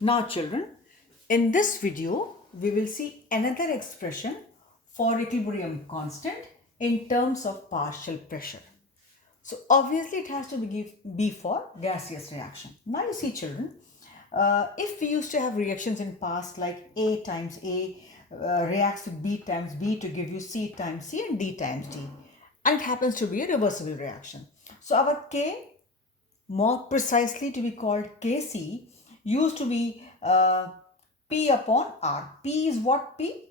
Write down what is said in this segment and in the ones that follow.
Now children, in this video, we will see another expression for equilibrium constant in terms of partial pressure. So obviously it has to be for gaseous reaction. Now you see children, if we used to have reactions in past like A times A reacts with B times B to give you C times C and D times D, and it happens to be a reversible reaction. So our K, more precisely to be called Kc, used to be P upon R. P is what? P?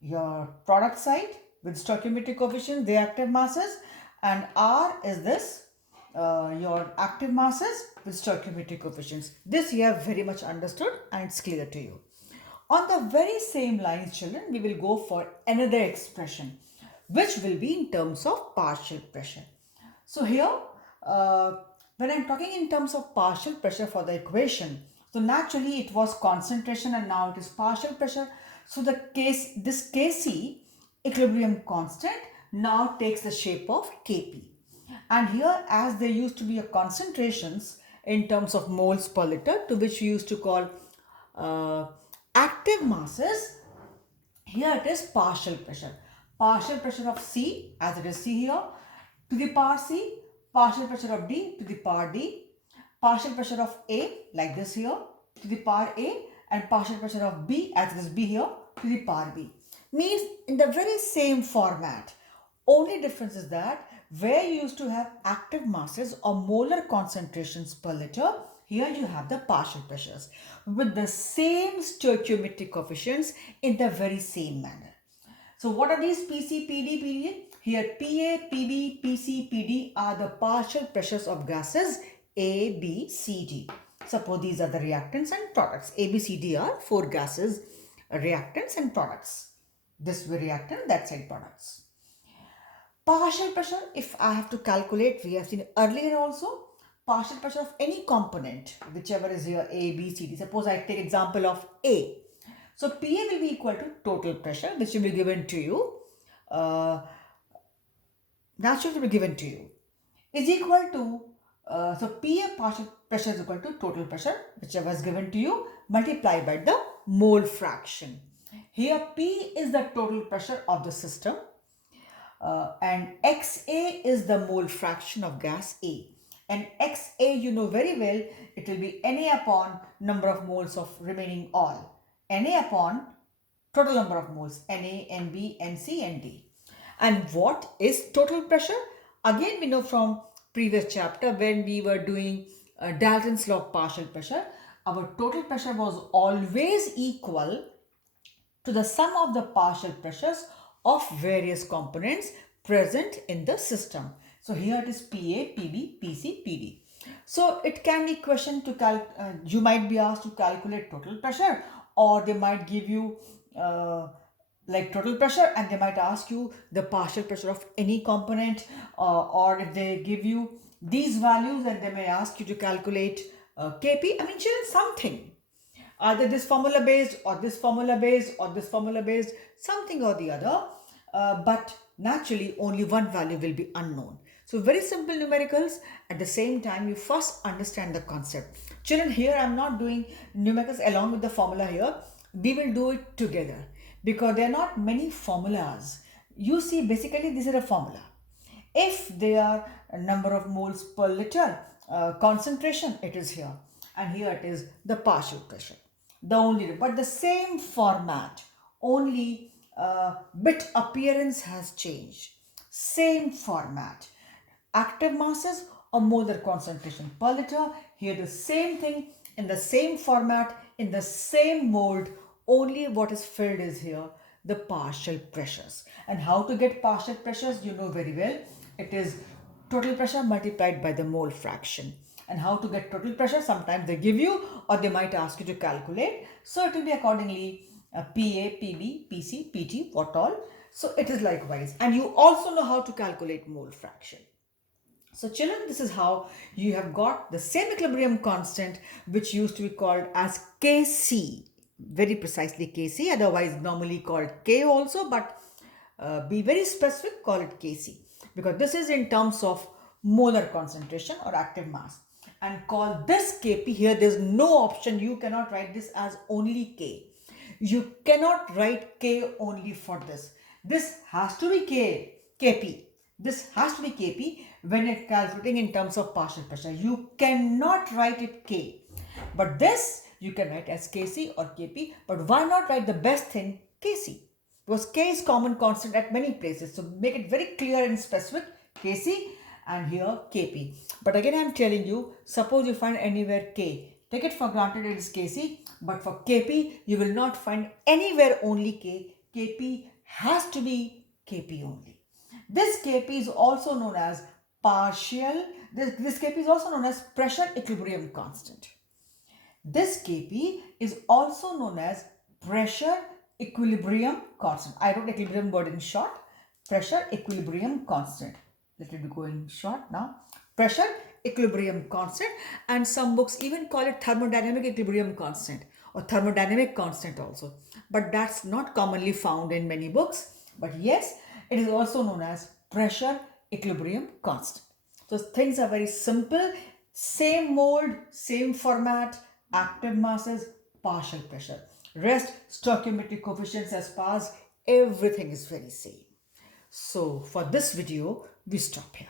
Your product side with stoichiometric coefficient, the active masses, and R is this, your active masses with stoichiometric coefficients. This you have very much understood and it's clear to you. On the very same lines, children, we will go for another expression which will be in terms of partial pressure. So here, uh, when I'm talking in terms of partial pressure for the equation, so naturally it was concentration and now it is partial pressure. So this Kc, equilibrium constant, now takes the shape of Kp. And here, as there used to be a concentrations in terms of moles per liter, to which we used to call uh, active masses, here it is partial pressure. Partial pressure of C, as it is C here, to the power C, partial pressure of D to the power D, partial pressure of A, like this here, to the power A, and partial pressure of B, as it is B here, to the power B. Means in the very same format. Only difference is that where you used to have active masses or molar concentrations per liter, here you have the partial pressures with the same stoichiometric coefficients in the very same manner. So what are these PC, PD, PDA? Here PA, PB, PC, PD are the partial pressures of gases A, B, C, D. Suppose these are the reactants and products. A, B, C, D are four gases, reactants and products. This way reactant, that side products. Partial pressure, if I have to calculate, we have seen earlier also, partial pressure of any component, whichever is here A, B, C, D. Suppose I take example of A. So PA will be equal to total pressure, which will be given to you, naturally to be given to you, is equal to, so PA partial pressure is equal to total pressure, whichever is given to you, multiplied by the mole fraction. Here P is the total pressure of the system, and XA is the mole fraction of gas A. And XA, you know very well, it will be Na upon number of moles of remaining all. Na upon total number of moles, Na, Nb, Nc, Nd. And what is total pressure? Again, we know from previous chapter when we were doing Dalton's law of partial pressure, our total pressure was always equal to the sum of the partial pressures of various components present in the system. So here it is PA, PB, PC, PD. So it can be question to you might be asked to calculate total pressure, or they might give you like total pressure and they might ask you the partial pressure of any component, or if they give you these values and they may ask you to calculate Kp. I mean, children, something either this formula based or this formula based or this formula based, something or the other, but naturally only one value will be unknown. So very simple numericals. At the same time, you first understand the concept. Children, here I'm not doing numericals along with the formula here. We will do it together because there are not many formulas. You see, basically this is a formula. If there are a number of moles per liter concentration, it is here, and here it is the partial pressure. The only, but the same format, only bit appearance has changed. Same format, active masses or molar concentration per liter. Here the same thing in the same format, in the same mold. Only what is filled is here the partial pressures. And how to get partial pressures, you know very well. It is total pressure multiplied by the mole fraction. And how to get total pressure, sometimes they give you or they might ask you to calculate. So it will be accordingly PA, PB, PC, PT, what all. So it is likewise. And you also know how to calculate mole fraction. So children, this is how you have got the same equilibrium constant which used to be called as Kc, very precisely Kc, otherwise normally called K also, but be very specific, call it Kc, because this is in terms of molar concentration or active mass. and call this Kp. Here there's no option. You cannot write this as only K. You cannot write K only for this. This has to be Kp. This has to be Kp when it's calculating in terms of partial pressure. You cannot write it K. But this you can write as Kc or Kp. But why not write the best thing Kc? Because K is common constant at many places. So make it very clear and specific. Kc and here Kp. But again I am telling you, suppose you find anywhere K. Take it for granted it is Kc. But for Kp you will not find anywhere only K. Kp has to be Kp only. This Kp is also known as this Kp is also known as pressure equilibrium constant. This Kp is also known as pressure equilibrium constant. I wrote equilibrium word in short. Pressure equilibrium constant. Let it go in short now. Pressure equilibrium constant, and some books even call it thermodynamic equilibrium constant or thermodynamic constant also. But that's not commonly found in many books. But yes, it is also known as pressure equilibrium constant. So things are very simple. Same mold, same format, active masses, partial pressure. Rest, stoichiometric coefficients as past, everything is very same. So for this video, we stop here.